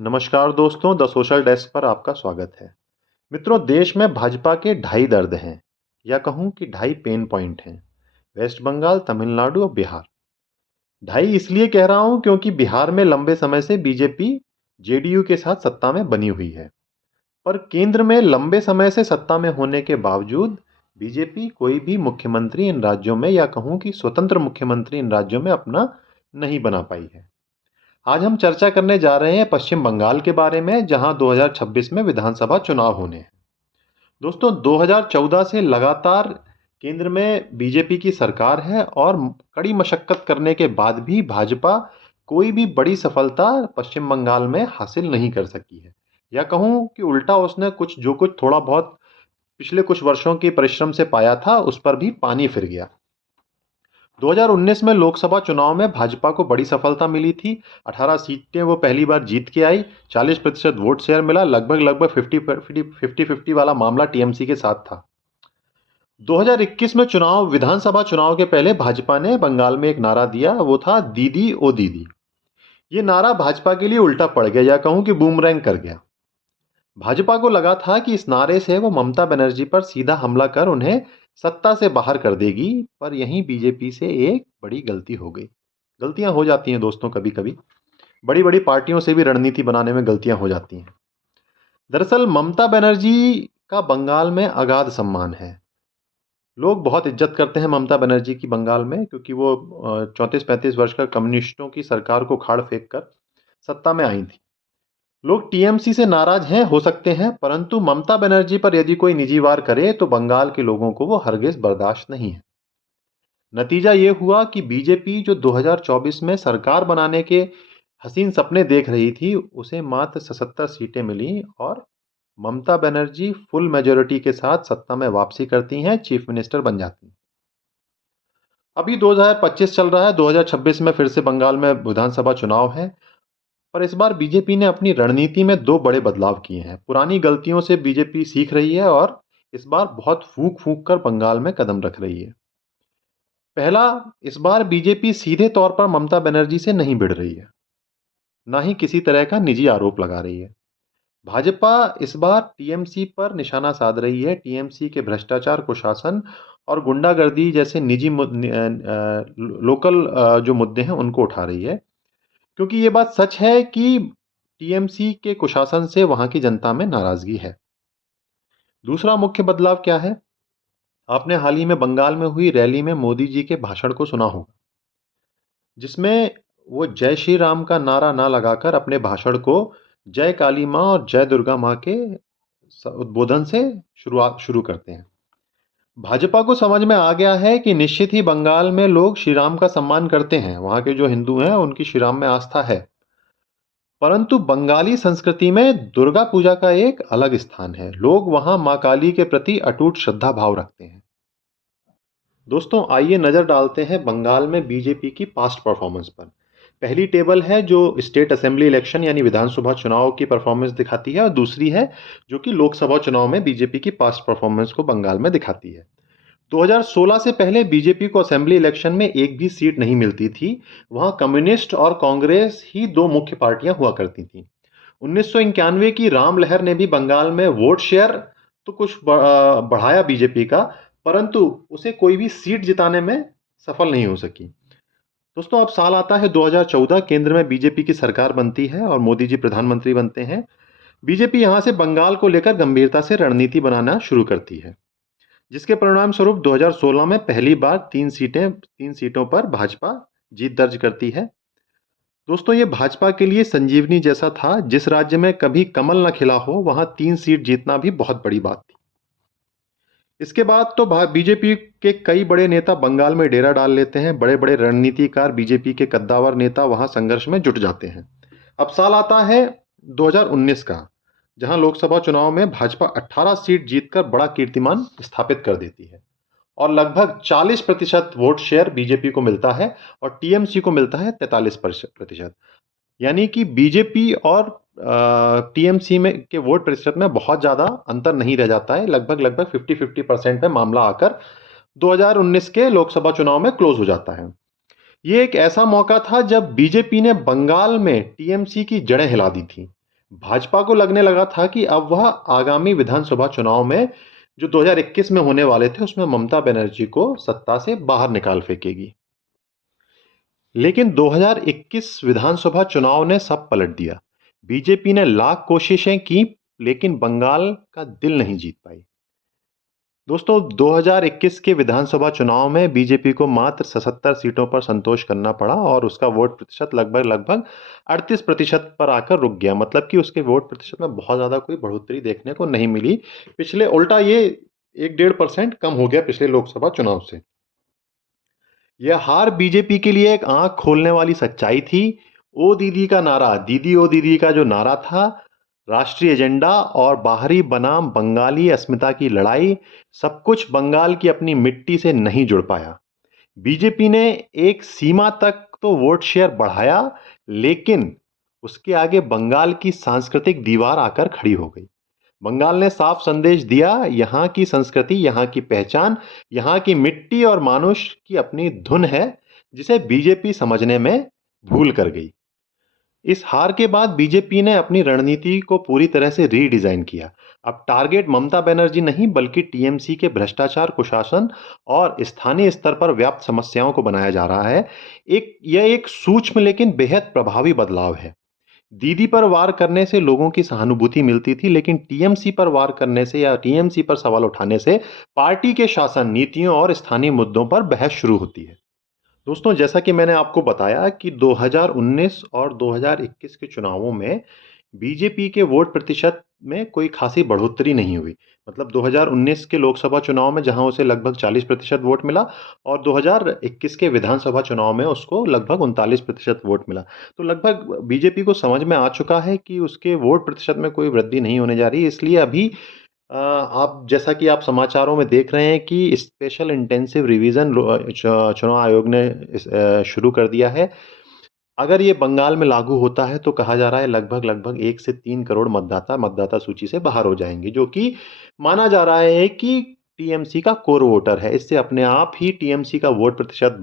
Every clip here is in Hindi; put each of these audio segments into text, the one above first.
नमस्कार दोस्तों, द सोशल डेस्क पर आपका स्वागत है। मित्रों, देश में भाजपा के ढाई दर्द हैं, या कहूँ कि ढाई पेन पॉइंट हैं। वेस्ट बंगाल, तमिलनाडु और बिहार। ढाई इसलिए कह रहा हूँ क्योंकि बिहार में लंबे समय से बीजेपी जेडीयू के साथ सत्ता में बनी हुई है, पर केंद्र में लंबे समय से सत्ता में होने के बावजूद बीजेपी कोई भी मुख्यमंत्री इन राज्यों में, या कहूँ कि स्वतंत्र मुख्यमंत्री इन राज्यों में अपना नहीं बना पाई है। आज हम चर्चा करने जा रहे हैं पश्चिम बंगाल के बारे में, जहां 2026 में विधानसभा चुनाव होने हैं। दोस्तों, 2014 से लगातार केंद्र में बीजेपी की सरकार है और कड़ी मशक्कत करने के बाद भी भाजपा कोई भी बड़ी सफलता पश्चिम बंगाल में हासिल नहीं कर सकी है, या कहूं कि उल्टा उसने जो कुछ थोड़ा बहुत पिछले कुछ वर्षों के परिश्रम से पाया था, उस पर भी पानी फिर गया। 2019 में लोकसभा चुनाव में भाजपा को बड़ी सफलता मिली थी। 18 सीटें वो पहली बार जीत के आई। 40% वोट शेयर मिला। लगभग 50-50 वाला मामला टीएमसी के साथ था। 2021 में विधानसभा चुनाव के पहले भाजपा ने बंगाल में एक नारा दिया, वो था दीदी ओ दीदी। ये नारा भाजपा के लिए उल्टा पड़ गया, या कहूं कि बूमरैंग कर गया। भाजपा को लगा था कि इस नारे से वो ममता बनर्जी पर सीधा हमला कर उन्हें सत्ता से बाहर कर देगी, पर यहीं बीजेपी से एक बड़ी गलती हो गई। गलतियां हो जाती हैं दोस्तों, कभी कभी बड़ी बड़ी पार्टियों से भी रणनीति बनाने में गलतियां हो जाती हैं। दरअसल ममता बनर्जी का बंगाल में अगाध सम्मान है। लोग बहुत इज्जत करते हैं ममता बनर्जी की बंगाल में, क्योंकि वो 34-35 वर्ष का कम्युनिस्टों की सरकार को खाड़ फेंक कर सत्ता में आई थी। लोग टीएमसी से नाराज हैं, हो सकते हैं, परंतु ममता बनर्जी पर यदि कोई निजी वार करे तो बंगाल के लोगों को वो हरगिज बर्दाश्त नहीं है। नतीजा ये हुआ कि बीजेपी जो 2024 में सरकार बनाने के हसीन सपने देख रही थी, उसे मात्र 77 सीटें मिली और ममता बनर्जी फुल मेजोरिटी के साथ सत्ता में वापसी करती हैं, चीफ मिनिस्टर बन जाती हैं। अभी 2025 चल रहा है, 2026 में फिर से बंगाल में विधानसभा चुनाव है, पर इस बार बीजेपी ने अपनी रणनीति में दो बड़े बदलाव किए हैं। पुरानी गलतियों से बीजेपी सीख रही है और इस बार बहुत फूंक फूंक कर बंगाल में कदम रख रही है। पहला, इस बार बीजेपी सीधे तौर पर ममता बनर्जी से नहीं भिड़ रही है, ना ही किसी तरह का निजी आरोप लगा रही है। भाजपा इस बार टीएमसी पर निशाना साध रही है। टीएमसी के भ्रष्टाचार, कुशासन और गुंडागर्दी जैसे लोकल जो मुद्दे हैं उनको उठा रही है, क्योंकि ये बात सच है कि टीएमसी के कुशासन से वहां की जनता में नाराजगी है। दूसरा मुख्य बदलाव क्या है? आपने हाल ही में बंगाल में हुई रैली में मोदी जी के भाषण को सुना होगा, जिसमें वो जय श्री राम का नारा ना लगाकर अपने भाषण को जय काली माँ और जय दुर्गा माँ के उद्बोधन से शुरू करते हैं। भाजपा को समझ में आ गया है कि निश्चित ही बंगाल में लोग श्री राम का सम्मान करते हैं, वहां के जो हिंदू हैं उनकी श्री राम में आस्था है, परंतु बंगाली संस्कृति में दुर्गा पूजा का एक अलग स्थान है। लोग वहां मां काली के प्रति अटूट श्रद्धा भाव रखते हैं। दोस्तों, आइए नजर डालते हैं बंगाल में बीजेपी की पास्ट परफॉर्मेंस पर। पहली टेबल है जो स्टेट असेंबली इलेक्शन यानी विधानसभा चुनाव की परफॉर्मेंस दिखाती है, और दूसरी है जो कि लोकसभा चुनाव में बीजेपी की पास्ट परफॉर्मेंस को बंगाल में दिखाती है। 2016 से पहले बीजेपी को असेंबली इलेक्शन में एक भी सीट नहीं मिलती थी। वहां कम्युनिस्ट और कांग्रेस ही दो मुख्य पार्टियां हुआ करती थीं। 1991 की राम लहर ने भी बंगाल में वोट शेयर तो कुछ बढ़ाया बीजेपी का, परंतु उसे कोई भी सीट जिताने में सफल नहीं हो सकी। दोस्तों, अब साल आता है 2014, केंद्र में बीजेपी की सरकार बनती है और मोदी जी प्रधानमंत्री बनते हैं। बीजेपी यहां से बंगाल को लेकर गंभीरता से रणनीति बनाना शुरू करती है, जिसके परिणाम स्वरूप 2016 में पहली बार तीन सीटों पर भाजपा जीत दर्ज करती है। दोस्तों, ये भाजपा के लिए संजीवनी जैसा था। जिस राज्य में कभी कमल न खिला हो, वहां 3 सीट जीतना भी बहुत बड़ी बात थी। इसके बाद तो बीजेपी के कई बड़े नेता बंगाल में डेरा डाल लेते हैं। बड़े बड़े रणनीतिकार, बीजेपी के कद्दावर नेता वहां संघर्ष में जुट जाते हैं। अब साल आता है 2019 का, जहां लोकसभा चुनाव में भाजपा 18 सीट जीतकर बड़ा कीर्तिमान स्थापित कर देती है और लगभग 40% वोट शेयर बीजेपी को मिलता है और टीएमसी को मिलता है 43%। यानी कि बीजेपी और टीएमसी में के वोट प्रतिशत में बहुत ज्यादा अंतर नहीं रह जाता है। लगभग 50-50% पे मामला आकर 2019 के लोकसभा चुनाव में क्लोज हो जाता है। ये एक ऐसा मौका था जब बीजेपी ने बंगाल में टीएमसी की जड़ें हिला दी थी। भाजपा को लगने लगा था कि अब वह आगामी विधानसभा चुनाव में जो 2021 में होने वाले थे उसमें ममता बनर्जी को सत्ता से बाहर निकाल फेंकेगी। लेकिन 2021 विधानसभा चुनाव ने सब पलट दिया। बीजेपी ने लाख कोशिशें की लेकिन बंगाल का दिल नहीं जीत पाई। दोस्तों 2021 के विधानसभा चुनाव में बीजेपी को मात्र 77 सीटों पर संतोष करना पड़ा और उसका वोट प्रतिशत लगभग 38% पर आकर रुक गया। मतलब कि उसके वोट प्रतिशत में बहुत ज़्यादा कोई बढ़ोतरी देखने को नहीं मिली। पिछले उल्टा ये 1-1.5% कम हो गया पिछले लोकसभा चुनाव से। यह हार बीजेपी के लिए एक आंख खोलने वाली सच्चाई थी। ओ दीदी का नारा, दीदी ओ दीदी का जो नारा था, राष्ट्रीय एजेंडा और बाहरी बनाम बंगाली अस्मिता की लड़ाई, सब कुछ बंगाल की अपनी मिट्टी से नहीं जुड़ पाया। बीजेपी ने एक सीमा तक तो वोट शेयर बढ़ाया, लेकिन उसके आगे बंगाल की सांस्कृतिक दीवार आकर खड़ी हो गई। बंगाल ने साफ संदेश दिया, यहाँ की संस्कृति, यहाँ की पहचान, यहाँ की मिट्टी और मानुष की अपनी धुन है, जिसे बीजेपी समझने में भूल कर गई। इस हार के बाद बीजेपी ने अपनी रणनीति को पूरी तरह से रीडिजाइन किया। अब टारगेट ममता बनर्जी नहीं बल्कि टीएमसी के भ्रष्टाचार, कुशासन और स्थानीय स्तर पर व्याप्त समस्याओं को बनाया जा रहा है। यह एक सूक्ष्म लेकिन बेहद प्रभावी बदलाव है। दीदी पर वार करने से लोगों की सहानुभूति मिलती थी, लेकिन टीएमसी पर वार करने से या टीएमसी पर सवाल उठाने से पार्टी के शासन, नीतियों और स्थानीय मुद्दों पर बहस शुरू होती है। दोस्तों, जैसा कि मैंने आपको बताया कि 2019 और 2021 के चुनावों में बीजेपी के वोट प्रतिशत में कोई खासी बढ़ोतरी नहीं हुई। मतलब 2019 के लोकसभा चुनाव में जहां उसे लगभग 40% वोट मिला और 2021 के विधानसभा चुनाव में उसको लगभग 39% वोट मिला। तो लगभग बीजेपी को समझ में आ चुका है कि उसके वोट प्रतिशत में कोई वृद्धि नहीं होने जा रही है। इसलिए अभी आप जैसा कि आप समाचारों में देख रहे हैं कि स्पेशल इंटेंसिव रिवीजन चुनाव आयोग ने शुरू कर दिया है। अगर ये बंगाल में लागू होता है तो कहा जा रहा है लगभग 1 से 3 करोड़ मतदाता मतदाता सूची से बाहर हो जाएंगे, जो कि माना जा रहा है कि टीएमसी का कोर वोटर है। इससे अपने आप ही टीएमसी का वोट प्रतिशत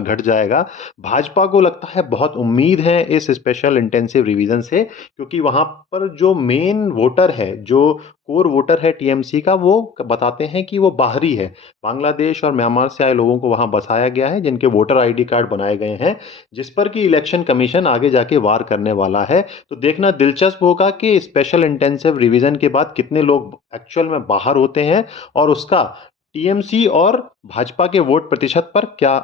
घट जाएगा। भाजपा को लगता है बहुत उम्मीद है इस स्पेशल इंटेंसिव रिवीजन से, क्योंकि वहां पर जो मेन वोटर है, जो कोर वोटर है टीएमसी का, वो बताते हैं कि वो बाहरी है। बांग्लादेश और म्यांमार से आए लोगों को वहां बसाया गया है, जिनके वोटर आईडी कार्ड बनाए गए हैं, जिस पर कि इलेक्शन कमीशन आगे जाके वार करने वाला है। तो देखना दिलचस्प होगा कि स्पेशल इंटेंसिव रिवीजन के बाद कितने लोग एक्चुअल में बाहर होते हैं और उसका टीएमसी और भाजपा के वोट प्रतिशत पर क्या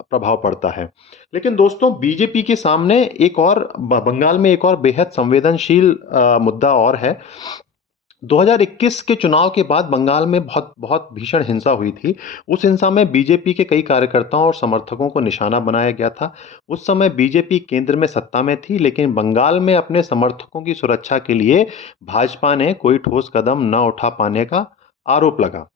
प्रभाव पड़ता है। लेकिन दोस्तों, बीजेपी के सामने एक और बंगाल में एक और बेहद संवेदनशील मुद्दा और है। 2021 के चुनाव के बाद बंगाल में बहुत बहुत भीषण हिंसा हुई थी। उस हिंसा में बीजेपी के कई कार्यकर्ताओं और समर्थकों को निशाना बनाया गया था। उस समय बीजेपी केंद्र में सत्ता में थी, लेकिन बंगाल में अपने समर्थकों की सुरक्षा के लिए भाजपा ने कोई ठोस कदम न उठा पाने का आरोप लगा।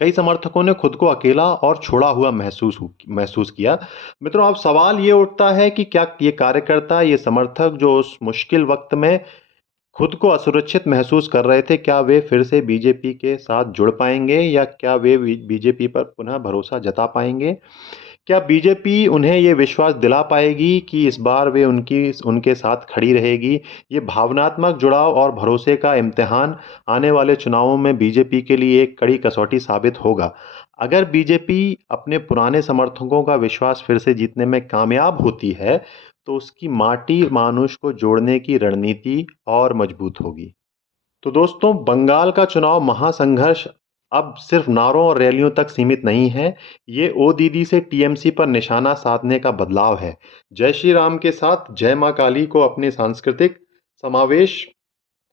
कई समर्थकों ने खुद को अकेला और छोड़ा हुआ महसूस किया। मित्रों, अब सवाल ये उठता है कि क्या ये कार्यकर्ता, ये समर्थक जो उस मुश्किल वक्त में खुद को असुरक्षित महसूस कर रहे थे, क्या वे फिर से बीजेपी के साथ जुड़ पाएंगे या क्या वे बीजेपी पर पुनः भरोसा जता पाएंगे? क्या बीजेपी उन्हें ये विश्वास दिला पाएगी कि इस बार वे उनके साथ खड़ी रहेगी? ये भावनात्मक जुड़ाव और भरोसे का इम्तिहान आने वाले चुनावों में बीजेपी के लिए एक कड़ी कसौटी साबित होगा। अगर बीजेपी अपने पुराने समर्थकों का विश्वास फिर से जीतने में कामयाब होती है, तो उसकी माटी मानुष को जोड़ने की रणनीति और मजबूत होगी। तो दोस्तों, बंगाल का चुनाव महासंघर्ष अब सिर्फ नारों और रैलियों तक सीमित नहीं है। ये ओ दीदी से टीएमसी पर निशाना साधने का बदलाव है। जय श्री राम के साथ जय मां काली को अपने सांस्कृतिक समावेश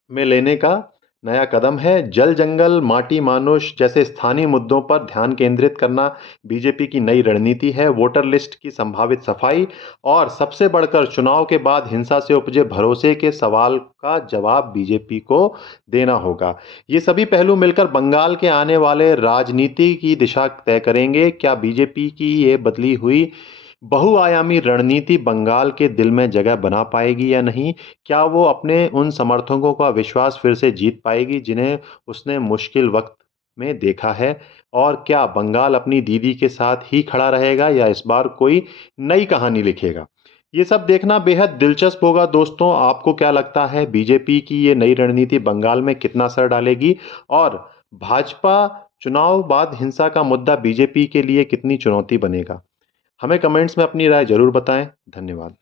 में लेने का नया कदम है। जल जंगल, माटी मानुष जैसे स्थानीय मुद्दों पर ध्यान केंद्रित करना बीजेपी की नई रणनीति है। वोटर लिस्ट की संभावित सफाई और सबसे बढ़कर चुनाव के बाद हिंसा से उपजे भरोसे के सवाल का जवाब बीजेपी को देना होगा। ये सभी पहलू मिलकर बंगाल के आने वाले राजनीति की दिशा तय करेंगे। क्या बीजेपी की ये बदली हुई बहुआयामी रणनीति बंगाल के दिल में जगह बना पाएगी या नहीं? क्या वो अपने उन समर्थकों का विश्वास फिर से जीत पाएगी जिन्हें उसने मुश्किल वक्त में देखा है? और क्या बंगाल अपनी दीदी के साथ ही खड़ा रहेगा या इस बार कोई नई कहानी लिखेगा? ये सब देखना बेहद दिलचस्प होगा दोस्तों। आपको क्या लगता है, बीजेपी की ये नई रणनीति बंगाल में कितना असर डालेगी और भाजपा चुनाव बाद हिंसा का मुद्दा बीजेपी के लिए कितनी चुनौती बनेगा? हमें कमेंट्स में अपनी राय जरूर बताएं। धन्यवाद।